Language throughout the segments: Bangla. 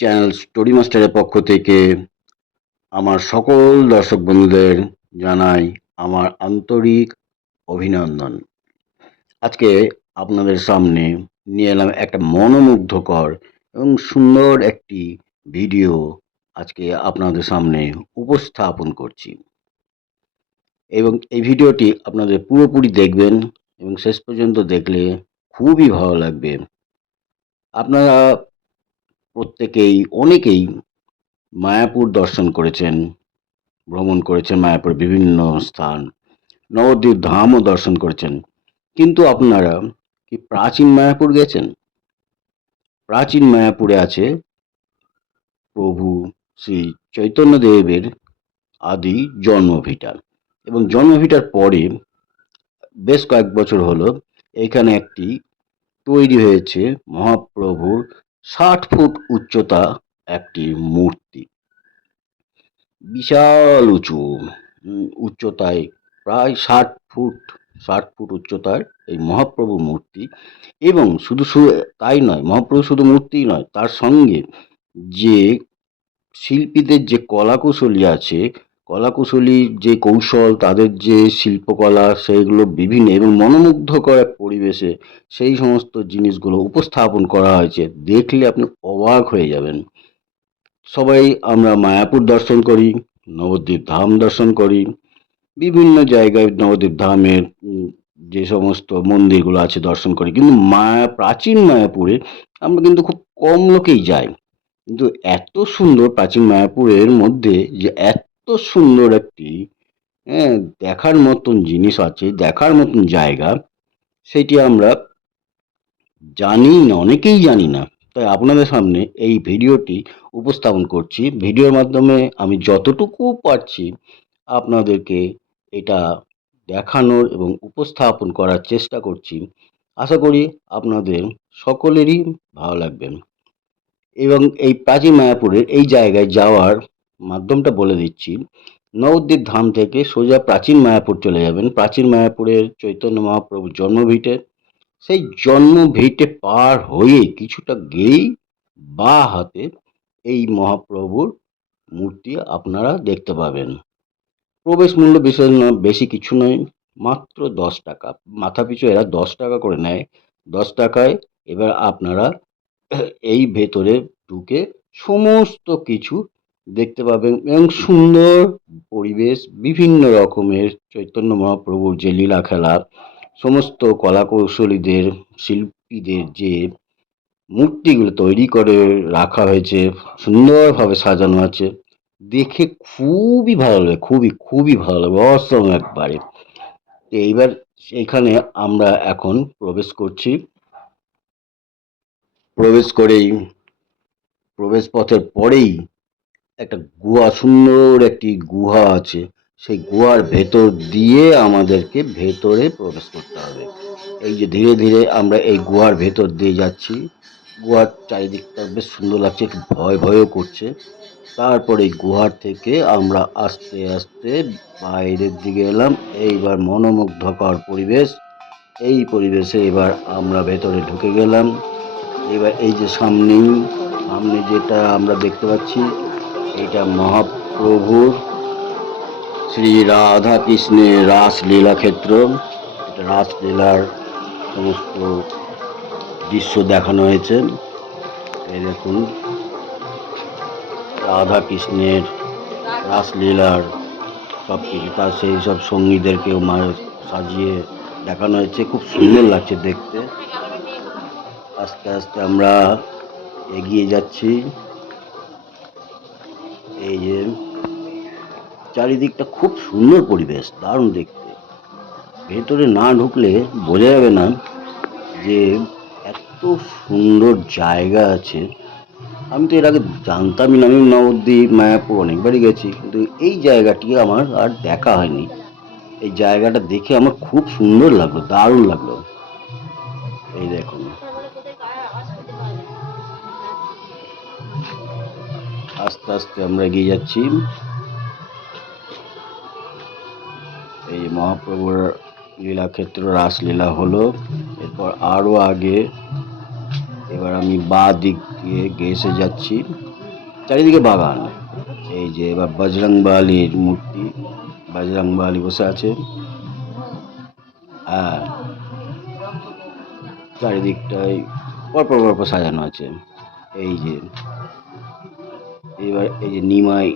চ্যানেল স্টোরি মাস্টারের পক্ষ থেকে আমার সকল দর্শক বন্ধুদের জানাই আমার আন্তরিক অভিনন্দন। আজকে আপনাদের সামনে নিয়ে এলাম একটা মনোমুগ্ধকর এবং সুন্দর একটি ভিডিও আজকে আপনাদের সামনে উপস্থাপন করছি এবং এই ভিডিওটি আপনাদের পুরোপুরি দেখবেন এবং শেষ পর্যন্ত দেখলে খুবই ভালো লাগবে। আপনারা প্রত্যেকেই অনেকেই মায়াপুর দর্শন করেছেন, ভ্রমণ করেছেন মায়াপুর বিভিন্ন স্থান, নবদ্বীপ ধামও দর্শন করেছেন। কিন্তু আপনারা কি প্রাচীন মায়াপুর গেছেন? প্রাচীন মায়াপুরে আছে প্রভু শ্রী চৈতন্যদেবের আদি জন্মভিটা এবং জন্মভিটার পরে বেশ কয়েক বছর হলো এখানে একটি তৈরি হয়েছে মহাপ্রভুর 60 ফুট উচ্চতা একটি মূর্তি। বিশাল উঁচু উচ্চতায় প্রায় 60 ফুট উচ্চতার এই মহাপ্রভুর মূর্তি। এবং শুধু তাই নয়, মহাপ্রভু শুধু মূর্তিই নয়, তার সঙ্গে যে শিল্পীদের যে কলাকুশলী আছে, কলাকুশলীর যে কৌশল, তাদের যে শিল্পকলা, সেইগুলো বিভিন্ন এবং মনোমুগ্ধকর এক পরিবেশে সেই সমস্ত জিনিসগুলো উপস্থাপন করা হয়েছে, দেখলে আপনি অবাক হয়ে যাবেন। সবাই আমরা মায়াপুর দর্শন করি, নবদ্বীপ ধাম দর্শন করি, বিভিন্ন জায়গায় নবদ্বীপ ধামের যে সমস্ত মন্দিরগুলো আছে দর্শন করি, কিন্তু প্রাচীন মায়াপুরে আমরা কিন্তু খুব কম লোকেই যাই। কিন্তু এত সুন্দর প্রাচীন মায়াপুরের মধ্যে যে এত সুন্দর একটি হ্যাঁ দেখার মতন জিনিস আছে, দেখার মতন জায়গা, সেটি আমরা জানি না, অনেকেই জানি না। তাই আপনাদের সামনে এই ভিডিওটি উপস্থাপন করছি। ভিডিওর মাধ্যমে আমি যতটুকু পারছি আপনাদেরকে এটা দেখানোর এবং উপস্থাপন করার চেষ্টা করছি। আশা করি আপনাদের সকলেরই ভালো লাগবে। এবং এই প্রাচীন মায়াপুরের এই জায়গায় যাওয়ার মাধ্যমটা বলে দিচ্ছি। নবদ্বীপ ধাম থেকে সোজা প্রাচীন মায়াপুর চলে যাবেন। প্রাচীন মায়াপুরের চৈতন্য মহাপ্রভুর জন্মভিটে, সেই জন্মভিটে পার হয়ে কিছুটা গেলেই বাঁ হাতে এই মহাপ্রভুর মূর্তি আপনারা দেখতে পাবেন। প্রবেশ মূল্য বিশেষ নয়, বেশি কিছু নয়, মাত্র 10 টাকা। মাথা পিছু এরা 10 টাকা করে নেয়। 10 টাকায় এবার আপনারা এই ভেতরে ঢুকে সমস্ত কিছু দেখতে পাবেন এবং সুন্দর পরিবেশ, বিভিন্ন রকমের চৈতন্য মহাপ্রভুর যে লীলা খেলা, সমস্ত কলাকৌশলীদের, শিল্পীদের যে মূর্তিগুলো তৈরি করে রাখা হয়েছে, সুন্দরভাবে সাজানো আছে, দেখে খুবই ভালো লাগে, খুবই খুবই ভালো লাগে, অসম একবারে। এইবার এখানে আমরা এখন প্রবেশ করছি। প্রবেশ করেই প্রবেশ পথের পরেই একটা গুহা, সুন্দর একটি গুহা আছে। সেই গুহার ভেতর দিয়ে আমাদেরকে ভেতরে প্রবেশ করতে হবে। এই যে ধীরে ধীরে আমরা এই গুহার ভেতর দিয়ে যাচ্ছি। গুহার চারিদিকটা বেশ সুন্দর লাগছে, একটু ভয় ভয়ও করছে। তারপর এই গুহার থেকে আমরা আস্তে আস্তে বাইরের দিকে এলাম। এইবার মনোমুগ্ধকর পরিবেশ, এই পরিবেশে এবার আমরা ভেতরে ঢুকে গেলাম। এবার এই যে সামনে যেটা আমরা দেখতে পাচ্ছি, এটা মহাপ্রভুর শ্রী রাধা কৃষ্ণের রাসলীলা ক্ষেত্র। এটা রাসলীলার সমস্ত দৃশ্য দেখানো হয়েছে। এই দেখুন, রাধা কৃষ্ণের রাসলীলার সব কিছু, তার সেই সব সঙ্গীদেরকেও সাজিয়ে দেখানো হয়েছে, খুব সুন্দর লাগছে দেখতে। আস্তে আস্তে আমরা এগিয়ে যাচ্ছি। এই যে চারিদিকটা খুব সুন্দর পরিবেশ, দারুণ দেখতে। ভেতরে না ঢুকলে বোঝা যাবে না যে এত সুন্দর জায়গা আছে। আমি তো এর আগে জানতামই না। আমি নবদ্বীপ মায়াপুর অনেকবারই গেছি, কিন্তু এই জায়গাটি আমার আর দেখা হয়নি। এই জায়গাটা দেখে আমার খুব সুন্দর লাগলো, দারুণ লাগলো। এই দেখুন, আস্তে আস্তে আমরা এগিয়ে যাচ্ছি। এই মহাপ্রভুর লীলাক্ষেত্র, রাসলীলা হলো। এরপর আরও আগে এবার আমি বাঁ দিক দিয়ে ঘেঁষে যাচ্ছি। চারিদিকে বাগান। এই যে এবার বজরং বলির মূর্তি, বজরং বলি বসে আছে। আর চারিদিকটাই পরপর পরপর সাজানো আছে। এই যে এবার এই যে নিমাই,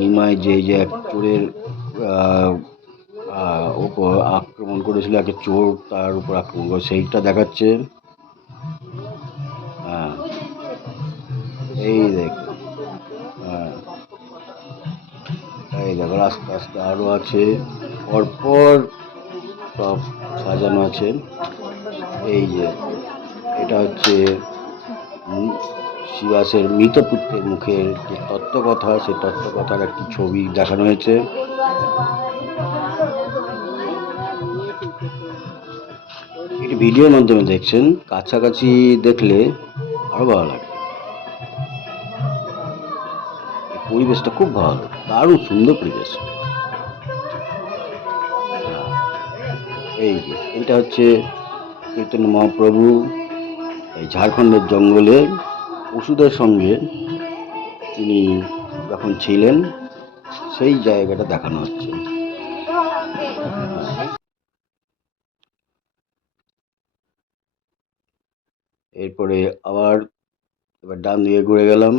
নিমাই যে যে এক চোরের উপর আক্রমণ করেছিল, একটা চোর তার উপর আক্রমণ করে সেইটা দেখাচ্ছে। হ্যাঁ, এই দেখো। হ্যাঁ, এই দেখো আস্তে আস্তে আরো আছে, পরপর সব সাজানো আছে। এই যে এটা হচ্ছে শিবাসের মৃত পুত্রের মুখের যে তত্ত্বকথা, সেই তত্ত্বকথার একটি ছবি দেখানো হয়েছে। এটি ভিডিওর মাধ্যমে দেখছেন, কাছাকাছি দেখলে আরো ভালো লাগে। পরিবেশটা খুব ভালো, দারুণ সুন্দর পরিবেশ। এই যে এটা হচ্ছে চৈতন্য মহাপ্রভু এই ঝাড়খণ্ডের জঙ্গলে পশুদের সঙ্গে তিনি যখন ছিলেন সেই জায়গাটা দেখানো হচ্ছে। এরপরে আবার এবার ডান দিকে ঘুরে গেলাম,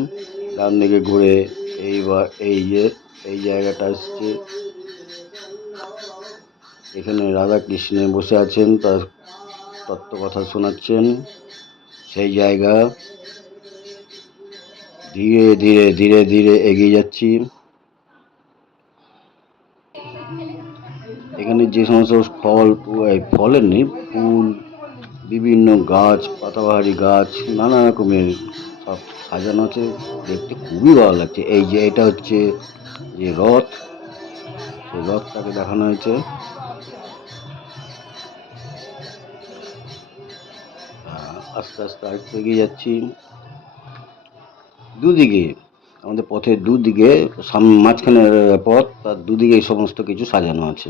ডান দিকে ঘুরে এইবার এই জায়গাটা আসছে, এখানে রাধা কৃষ্ণ বসে আছেন, তার তত্ত্বকথা শোনাচ্ছেন। সেই জায়গা ধীরে ধীরে ধীরে ধীরে এগিয়ে যাচ্ছি। এখানে যে সমস্ত ফলের নেই, ফুল, বিভিন্ন গাছ, পাতাবাহারি গাছ, নানা রকমের সব সাজানো আছে, দেখতে খুবই ভালো লাগছে। এই যে এটা হচ্ছে যে রথ, সেই রথটাকে দেখানো হয়েছে। আস্তে আস্তে আরেকটু এগিয়ে যাচ্ছি। দুদিকে আমাদের পথের দুদিকে, মাঝখানের পথ, তার দুদিকে সমস্ত কিছু সাজানো আছে।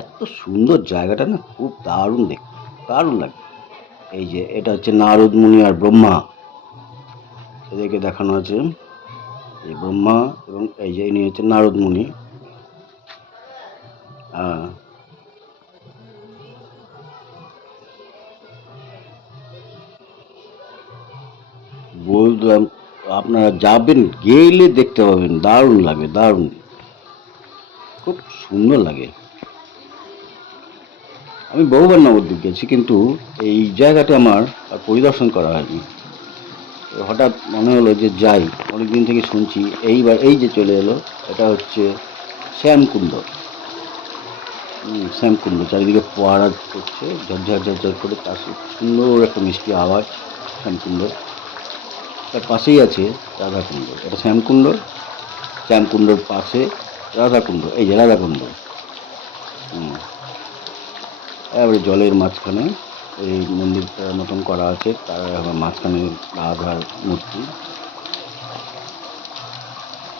এত সুন্দর জায়গাটা না, খুব দারুণ দেখতে, দারুণ লাগে। এই যে এটা হচ্ছে নারদ মুনি আর ব্রহ্মা, এদেরকে দেখানো আছে। এই ব্রহ্মা এবং এই যে ইনি হচ্ছে নারদ মুনি। বললাম আপনারা যাবেন, গেলে দেখতে পাবেন, দারুণ লাগে, দারুণ, খুব সুন্দর লাগে। আমি বহুবার নবদ্বীপ গেছি, কিন্তু এই জায়গাটা আমার আর পরিদর্শন করা হয়নি। হঠাৎ মনে হলো যে যাই, অনেকদিন থেকে শুনছি, এইবার এই যে চলে এলো। এটা হচ্ছে শ্যামকুণ্ড। শ্যামকুণ্ড, চারিদিকে ফোয়ারা করছে ঝরঝর ঝরঝর করে, তার সুন্দর একটা মিষ্টি আওয়াজ। শ্যামকুণ্ড, তার পাশেই আছে রাধাকুণ্ড। এটা শ্যামকুণ্ড, শ্যামকুণ্ডর পাশে রাধাকুণ্ড। এই যে রাধাকুণ্ড, এবারে জলের মাঝখানে এই মন্দিরটার মতন করা আছে, তার মাঝখানে রাধার মূর্তি,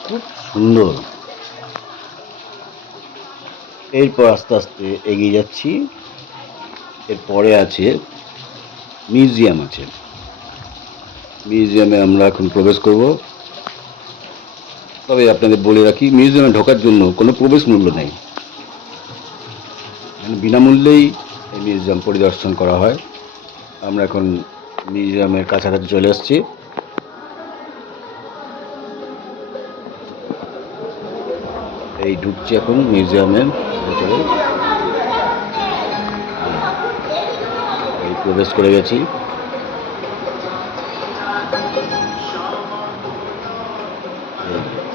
খুব সুন্দর। এরপর আস্তে আস্তে এগিয়ে যাচ্ছি। এরপরে আছে মিউজিয়াম আছে, মিউজিয়ামে আমরা এখন প্রবেশ করব। তবে আপনাদের বলে রাখি, মিউজিয়ামে ঢোকার জন্য কোনো প্রবেশ মূল্য নেই, বিনামূল্যেই এই মিউজিয়াম পরিদর্শন করা হয়। আমরা এখন মিউজিয়ামের কাছাকাছি চলে আসছি। এই ঢুকছি এখন মিউজিয়ামের ভেতরে, এই প্রবেশ করে গেছি।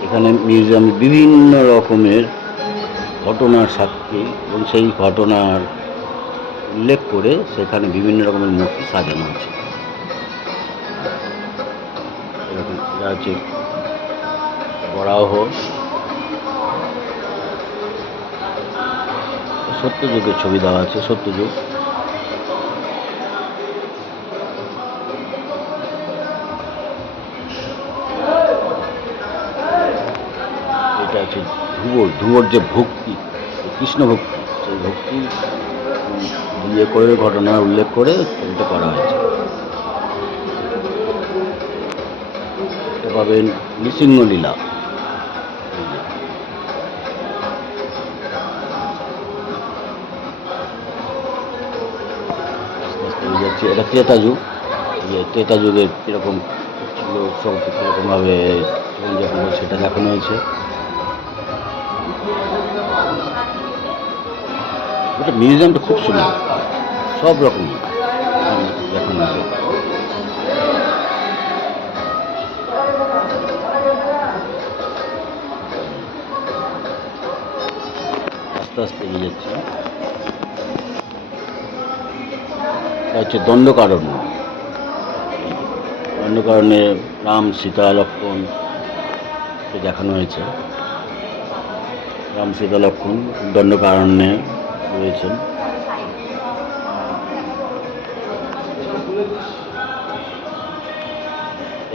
এখানে মিউজিয়ামে বিভিন্ন রকমের ঘটনার সাক্ষী এবং সেই ঘটনার উল্লেখ করে সেখানে বিভিন্ন রকমের মূর্তি সাজানো আছে। এরকম এটা হচ্ছে বরাহ, সত্যযুগের ছবি দেওয়া আছে, সত্যযুগ। এটা হচ্ছে ধ্রুবর, ধ্রুবর যে ভক্তি, কৃষ্ণ ভক্তি, সেই ভক্তি দিয়ে করে ঘটনা উল্লেখ করে ছবিটা করা হয়েছে। পাবেন নৃসিংহলীলা। আস্তে আস্তে এগিয়ে যাচ্ছি। এটা ত্রেতা যুগ। ত্রেতা যুগের কীরকম ছিল, সব কীরকমভাবে জীবনযাপন করে সেটা দেখানো হয়েছে। ওটা মিউজিয়ামটা খুব সুন্দর, সব রকম দেখানো হয়েছে। আস্তে আস্তে এগিয়ে যাচ্ছি। এটা হচ্ছে দণ্ডকারণ্য। দণ্ডকারণ্যে রাম, সীতা, লক্ষ্মণকে দেখানো হয়েছে। রাম, সীতা, লক্ষ্মণ দণ্ডকারণ্যে রয়েছেন।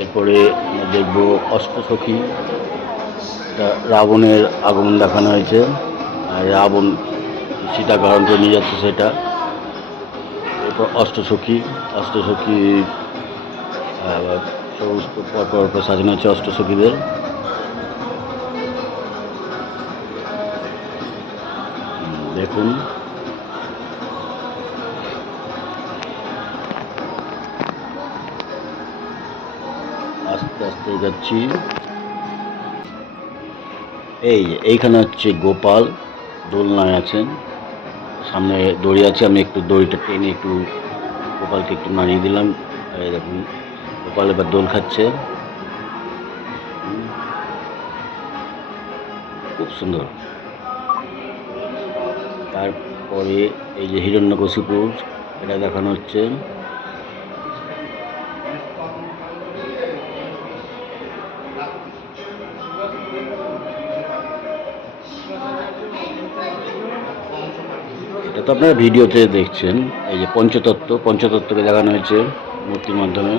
এরপরে আমরা দেখব অষ্টসখী। রাবণের আগমন দেখানো হয়েছে, আর রাবণ সীতাকে হরণ করে নিয়ে যাচ্ছে সেটা। এরপর অষ্টসখী সমস্ত পরপর সাজানো হচ্ছে অষ্টসখীদের। দেখুন আস্তে আস্তে যাচ্ছি। এইখানে হচ্ছে গোপাল দোলনায় আছেন, সামনে দড়ি আছে। আমি একটু দড়িটা টেনে একটু গোপালকে একটু নাড়িয়ে দিলাম। এই দেখুন গোপাল এবার দোল খাচ্ছে, খুব সুন্দর। তারপরে এই যে হিরণ্যকশিপুর, এটা দেখানো হচ্ছে। এটা তো আপনারা ভিডিওতে দেখছেন। এই যে পঞ্চতত্ত্বকে দেখানো হয়েছে মূর্তির মাধ্যমে।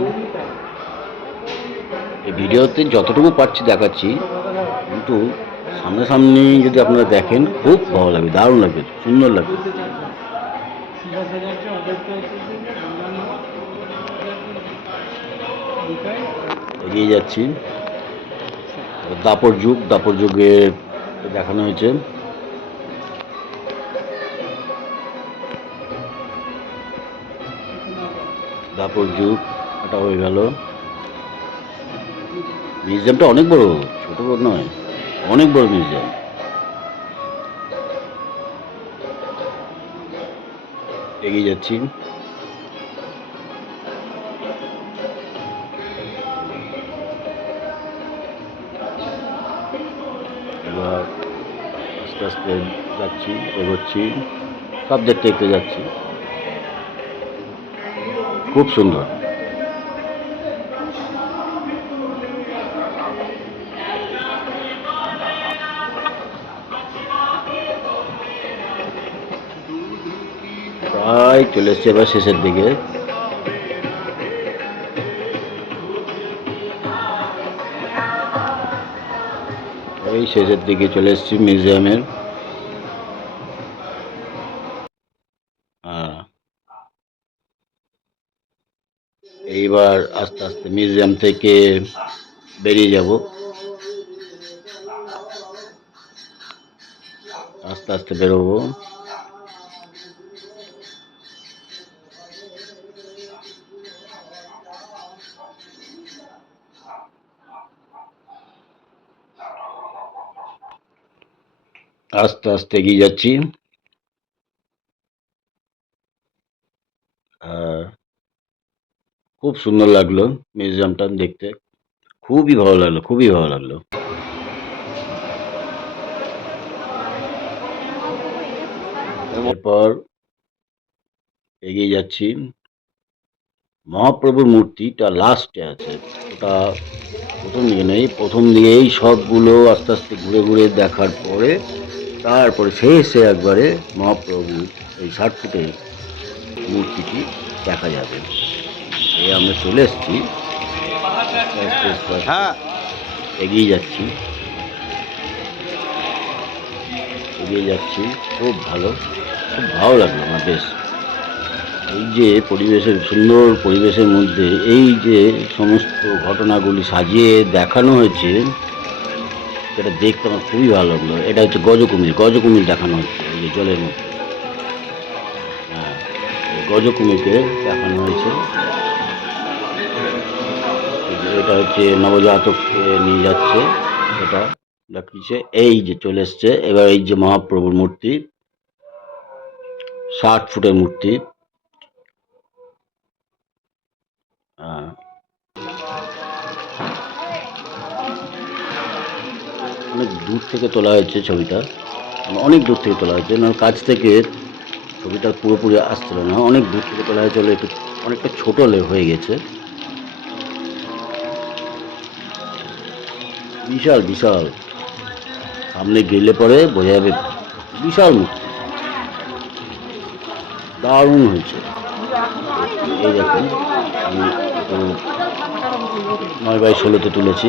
এই ভিডিওতে যতটুকু পারছি দেখাচ্ছি, কিন্তু সামনাসামনি যদি আপনারা দেখেন খুব ভালো লাগবে, দারুণ লাগবে, সুন্দর লাগবে। এগিয়ে যাচ্ছি। দাপর যুগে দেখানো হয়েছে। দাপর যুগ এটা হয়ে গেল। মিউজিয়ামটা অনেক বড়, ছোট বড় নয়, অনেক বড় মিউজিয়াম। এগিয়ে যাচ্ছি। এবার আস্তে আস্তে যাচ্ছি, এগোচ্ছি, সব দেখতে দেখতে যাচ্ছি। খুব সুন্দর। প্রায় চলে এসছে এবার শেষের দিকে। এই শেষের দিকে চলে এসছি মিউজিয়ামের। এইবার আস্তে আস্তে মিউজিয়াম থেকে বেরিয়ে যাব। আস্তে আস্তে বেরোবো। আস্তে আস্তে এগিয়ে যাচ্ছি। খুব সুন্দর লাগলো মিউজিয়ামটা দেখতে, খুবই ভালো লাগলো। এরপর এগিয়ে যাচ্ছি। মহাপ্রভুর মূর্তিটা লাস্টে আছে, ওটা প্রথম দিকে নেই। প্রথম দিকে এই সবগুলো আস্তে আস্তে ঘুরে ঘুরে দেখার পরে তারপরে শেষে একবারে মহাপ্রভু এই 60 ফুটের মূর্তিটি দেখা যাবে। এই আমরা চলে এসেছি, এগিয়ে যাচ্ছি। খুব ভালো লাগলো আমার, বেশ। এই যে পরিবেশের সুন্দর পরিবেশের মধ্যে এই যে সমস্ত ঘটনাগুলি সাজিয়ে দেখানো হয়েছে, সেটা দেখতে আমার খুবই ভালো লাগলো। এটা হচ্ছে গজকুমির, গজকুমির দেখানো হচ্ছে এই যে জলের মধ্যে। হ্যাঁ, এই গজকুমিরকে দেখানো হয়েছে। এই যে এটা হচ্ছে নবজাতককে নিয়ে যাচ্ছে, সেটা দেখিয়েছে। এই যে চলে এসছে এবার এই যে মহাপ্রভুর মূর্তি, 60 ফুটের মূর্তি। আহ, অনেক দূর থেকে তোলা হয়েছে ছবিটা, অনেক দূর থেকে তোলা হয়েছে, না কাছ থেকে ছবিটা পুরোপুরি আসছিল না, অনেক দূর থেকে তোলা হয়েছে বলে একটু অনেকটা ছোট হয়ে গেছে। বিশাল বিশাল, সামনে গেলে পরে বোঝা যাবে, বিশাল মূর্তি, দারুণ হয়েছে। এই দেখুন, আমি 9x16-তে তুলেছি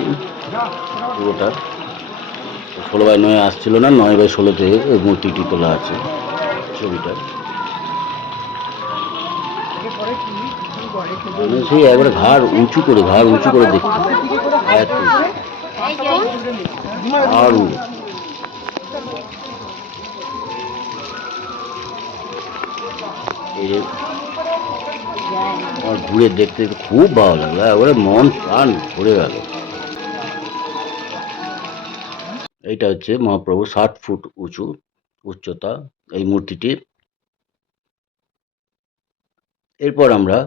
পুরোটা। 16x9 আসছিল না, 9x16-তে এই মূর্তিটি তোলা আছে ছবিটা। মানে সেই একবারে ঘাড় উঁচু করে দেখতে, এত দারুণ। আমার ঘুরে দেখতে খুব ভালো লাগলো, একবারে মন প্রাণ ভরে গেল। এইটা হচ্ছে মহাপ্রভু, 60 ফুট উচ্চতা এই মূর্তিটির। এরপর আমরা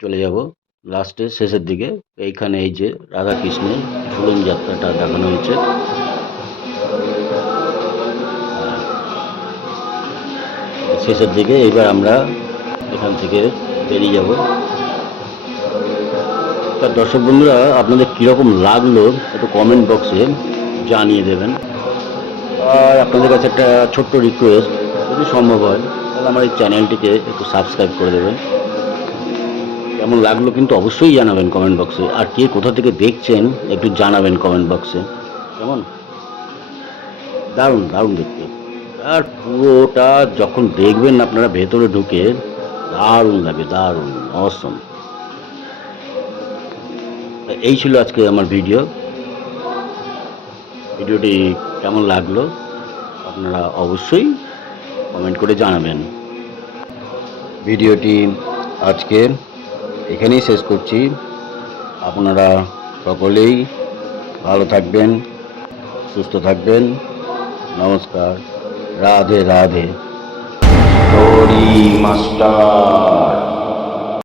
চলে যাব লাস্টে, শেষের দিকে। এইখানে এই যে রাধা কৃষ্ণের ঝুলন যাত্রাটা দেখানো হয়েছে। শেষের দিকে এইবার আমরা এখান থেকে বেরিয়ে যাব। তা দর্শক বন্ধুরা, আপনাদের কীরকম লাগলো একটু কমেন্ট বক্সে জানিয়ে দেবেন। আর আপনাদের কাছে একটা ছোট্ট রিকোয়েস্ট, যদি সম্ভব হয় তাহলে আমার এই চ্যানেলটিকে একটু সাবস্ক্রাইব করে দেবেন। কেমন লাগলো কিন্তু অবশ্যই জানাবেন কমেন্ট বক্সে, আর কে কোথা থেকে দেখছেন একটু জানাবেন কমেন্ট বক্সে। কেমন, দারুণ দারুণ দেখতে। আর পুরোটা যখন দেখবেন আপনারা ভেতরে ঢুকে, দারুণ লাগে, দারুণ অসম। এই ছিল আজকে আমার ভিডিওটি কেমন লাগলো আপনারা অবশ্যই কমেন্ট করে জানাবেন। ভিডিওটি আজকে এখানেই শেষ করছি। আপনারা সকলেই ভালো থাকবেন, সুস্থ থাকবেন। নমস্কার, রাধে রাধে। Story master.